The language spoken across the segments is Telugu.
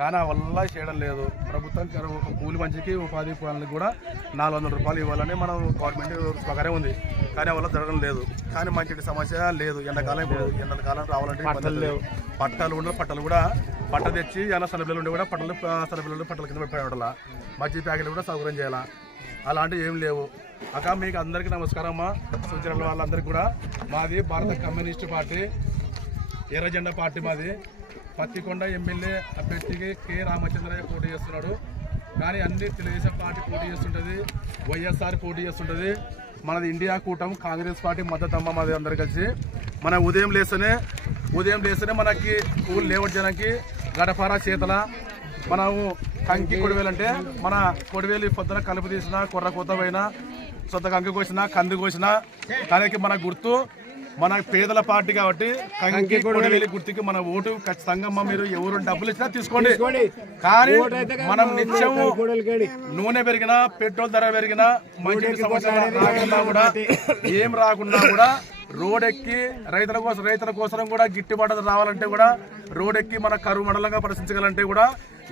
కానీ ఆ వల్ల చేయడం లేదు. ప్రభుత్వం ఒక కూలి మంచికి ఉపాధి పనులకు కూడా 400 రూపాయలు ఇవ్వాలని మనం గవర్నమెంట్ ప్రకారం ఉంది. కానీ ఆ వల్ల జరగడం లేదు. కానీ మంచి సమస్య లేదు. ఎండాకాలం రావాలంటే పట్టాలు ఉండవు. పట్టలు కూడా పట్ట తెచ్చి ఎలా సలపిల్లలు ఉండి కూడా పట్టల కింద పెట్టాల. మజ్జిగ ప్యాకెట్లు కూడా సౌకర్యం చేయాలా. అలాంటివి ఏం లేవు. అక్క మీకు అందరికీ నమస్కారం అమ్మా. సూచన వాళ్ళందరికీ కూడా మాది భారత కమ్యూనిస్టు పార్టీ ఎర్ర జెండా పార్టీ మాది. పత్తికొండ ఎమ్మెల్యే అభ్యర్థికి కె రామచంద్రయ్య పోటీ చేస్తున్నాడు. కానీ అన్ని తెలుగుదేశం పార్టీ పోటీ చేస్తుంటుంది, వైఎస్ఆర్ పోటీ చేస్తుంటుంది. మనది ఇండియా కూటమి కాంగ్రెస్ పార్టీ మద్దతు అమ్మ మాది. అందరు కలిసి మన ఉదయం లేస్తేనే మనకి కూలి లేవట్ జనానికి గడపార చేతల మనము కంకి కొడివేలంటే మన కొడివేలు పొద్దున కలుపు తీసినా కొర్ర కొత్త పోయినా సొంత కంకి కోసినా కంది కోసినా దానికి మన గుర్తు మన పేదల పార్టీ కాబట్టి కంకి కొడివేలి గుర్తుకి మన ఓటు ఖచ్చితంగా మీరు ఎవరు డబ్బులు ఇచ్చినా తీసుకోండి. కానీ మనం నిత్యం నూనె పెరిగినా పెట్రోల్ ధర పెరిగినా మంచి సమస్య రాకుండా కూడా ఏం రాకుండా కూడా రోడ్డెక్కి రైతుల కోసం కూడా గిట్టుబాటు రావాలంటే కూడా రోడ్డెక్కి మన కరువు మండలంగా పరిశీలించగలంటే కూడా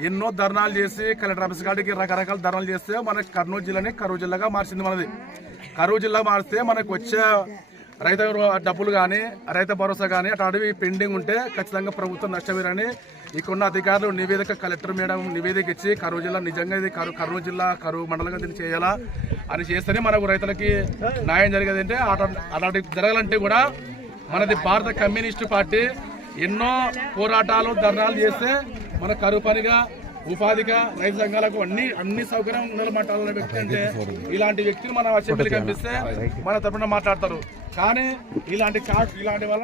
ఎన్నో ధర్నాలు చేసి కలెక్టర్ ఆఫీస్ కాడికి రకరకాల ధర్నాలు చేస్తే మన కర్నూలు జిల్లాని కరువు జిల్లాగా మార్చింది. మనది కరువు జిల్లా మారిస్తే మనకు వచ్చే రైతు డబ్బులు కానీ రైతు భరోసా కానీ అట్లాంటివి పెండింగ్ ఉంటే ఖచ్చితంగా ప్రభుత్వం నష్టమేరని ఇక్కడున్న అధికారులు నివేదిక కలెక్టర్ మేడం నివేదిక ఇచ్చి కరువు జిల్లా నిజంగా ఇది కర్నూలు జిల్లా కరువు మండలంగా దీన్ని చేయాలా అని చేస్తేనే మనకు రైతులకి న్యాయం జరిగేది. అంటే అలాంటి జరగాలంటే కూడా మనది భారత కమ్యూనిస్టు పార్టీ ఎన్నో పోరాటాలు ధర్నాలు చేస్తే మన కరువు పనిగా ఉపాధిగా రైతు సంఘాలకు అన్ని సౌకర్యం నిలబట్టాలనే వ్యక్తి అంటే ఇలాంటి వ్యక్తులు మన అసెంబ్లీకి పంపిస్తే మన తరపున మాట్లాడతారు. కానీ ఇలాంటి వల్ల